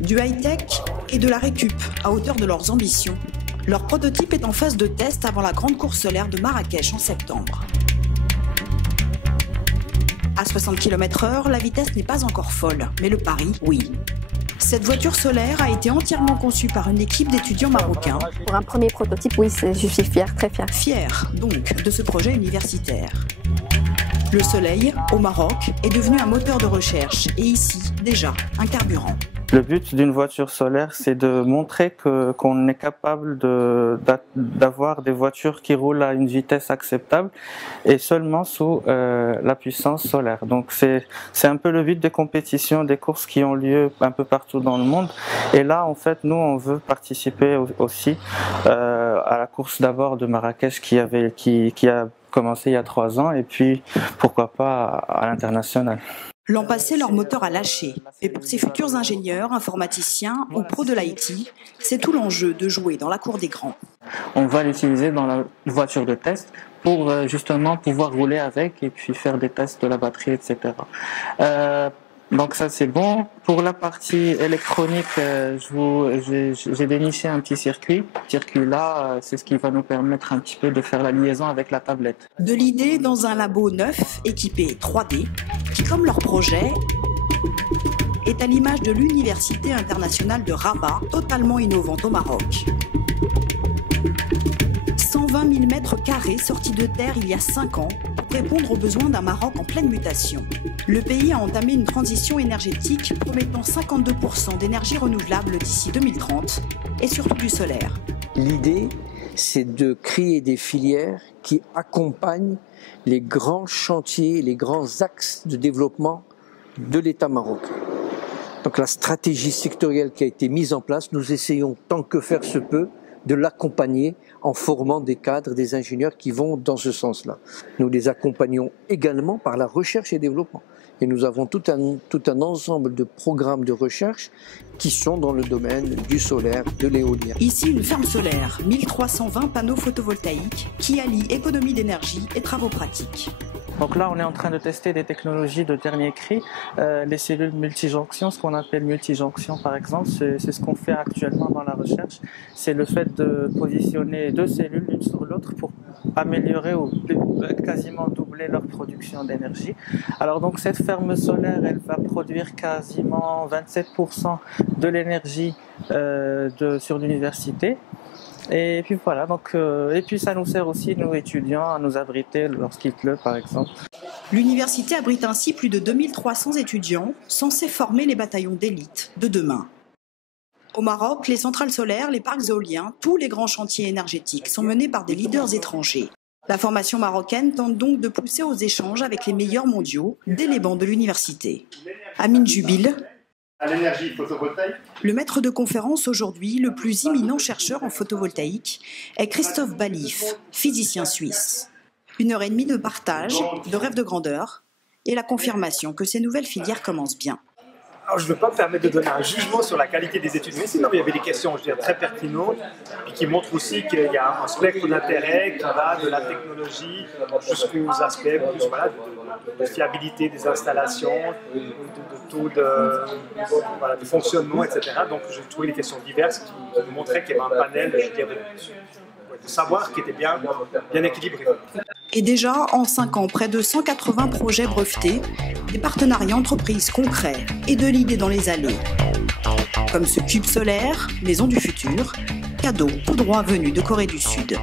Du high-tech et de la récup à hauteur de leurs ambitions. Leur prototype est en phase de test avant la grande course solaire de Marrakech en septembre. À 60 km/h, la vitesse n'est pas encore folle, mais le pari, oui. Cette voiture solaire a été entièrement conçue par une équipe d'étudiants marocains. Pour un premier prototype, oui, je suis fière, très fière. Fière, donc, de ce projet universitaire. Le soleil, au Maroc, est devenu un moteur de recherche et ici, déjà, un carburant. Le but d'une voiture solaire, c'est de montrer qu'on est capable d'avoir des voitures qui roulent à une vitesse acceptable et seulement sous la puissance solaire. Donc c'est un peu le but des compétitions, des courses qui ont lieu un peu partout dans le monde. Et là, en fait, nous, on veut participer aussi à la course d'abord de Marrakech qui a commencé il y a 3 ans et puis pourquoi pas à l'international. L'an passé, leur moteur a lâché. Et pour ces futurs ingénieurs, informaticiens ou pros de l'IT, c'est tout l'enjeu de jouer dans la cour des grands. On va l'utiliser dans la voiture de test pour justement pouvoir rouler avec et puis faire des tests de la batterie, etc. Donc ça c'est bon. Pour la partie électronique, j'ai déniché un petit circuit. Ce circuit-là, c'est ce qui va nous permettre un petit peu de faire la liaison avec la tablette. De l'idée dans un labo neuf, équipé 3D, qui comme leur projet, est à l'image de l'Université internationale de Rabat, totalement innovante au Maroc. 120 000 m² sortis de terre il y a 5 ans pour répondre aux besoins d'un Maroc en pleine mutation. Le pays a entamé une transition énergétique promettant 52% d'énergie renouvelable d'ici 2030 et surtout du solaire. L'idée, c'est de créer des filières qui accompagnent les grands chantiers, les grands axes de développement de l'État marocain. Donc la stratégie sectorielle qui a été mise en place, nous essayons tant que faire se peut de l'accompagner en formant des cadres, des ingénieurs qui vont dans ce sens-là. Nous les accompagnons également par la recherche et développement. Et nous avons tout un ensemble de programmes de recherche qui sont dans le domaine du solaire, de l'éolien. Ici, une ferme solaire, 1320 panneaux photovoltaïques qui allient économie d'énergie et travaux pratiques. Donc là, on est en train de tester des technologies de dernier cri, les cellules multijonctions, ce qu'on appelle multijonction par exemple, c'est ce qu'on fait actuellement dans la recherche. C'est le fait de positionner 2 cellules l'une sur l'autre pour améliorer ou quasiment doubler leur production d'énergie. Alors donc cette ferme solaire, elle va produire quasiment 27% de l'énergie sur l'université. Et puis voilà, donc, et puis ça nous sert aussi, nous étudiants, à nous abriter lorsqu'il pleut par exemple. L'université abrite ainsi plus de 2300 étudiants censés former les bataillons d'élite de demain. Au Maroc, les centrales solaires, les parcs éoliens, tous les grands chantiers énergétiques sont menés par des leaders étrangers. La formation marocaine tente donc de pousser aux échanges avec les meilleurs mondiaux dès les bancs de l'université. Amine Jubil, à l'énergie photovoltaïque. Le maître de conférence aujourd'hui, le plus imminent chercheur en photovoltaïque, est Christophe Balif, physicien suisse. 1h30 de partage, de rêve de grandeur et la confirmation que ces nouvelles filières commencent bien. Alors, je ne veux pas me permettre de donner un jugement sur la qualité des études, mais sinon il y avait des questions, je dirais, très pertinentes et qui montrent aussi qu'il y a un spectre d'intérêt qui va de la technologie jusqu'aux aspects plus, voilà, de fiabilité des installations, de taux de fonctionnement, etc. Donc j'ai trouvé des questions diverses qui nous montraient qu'il y avait un panel, je dirais, de savoir qui était bien équilibré. Et déjà, en 5 ans, près de 180 projets brevetés, des partenariats entreprises concrets et de l'idée dans les allées. Comme ce cube solaire, maison du futur, cadeau tout droit venu de Corée du Sud.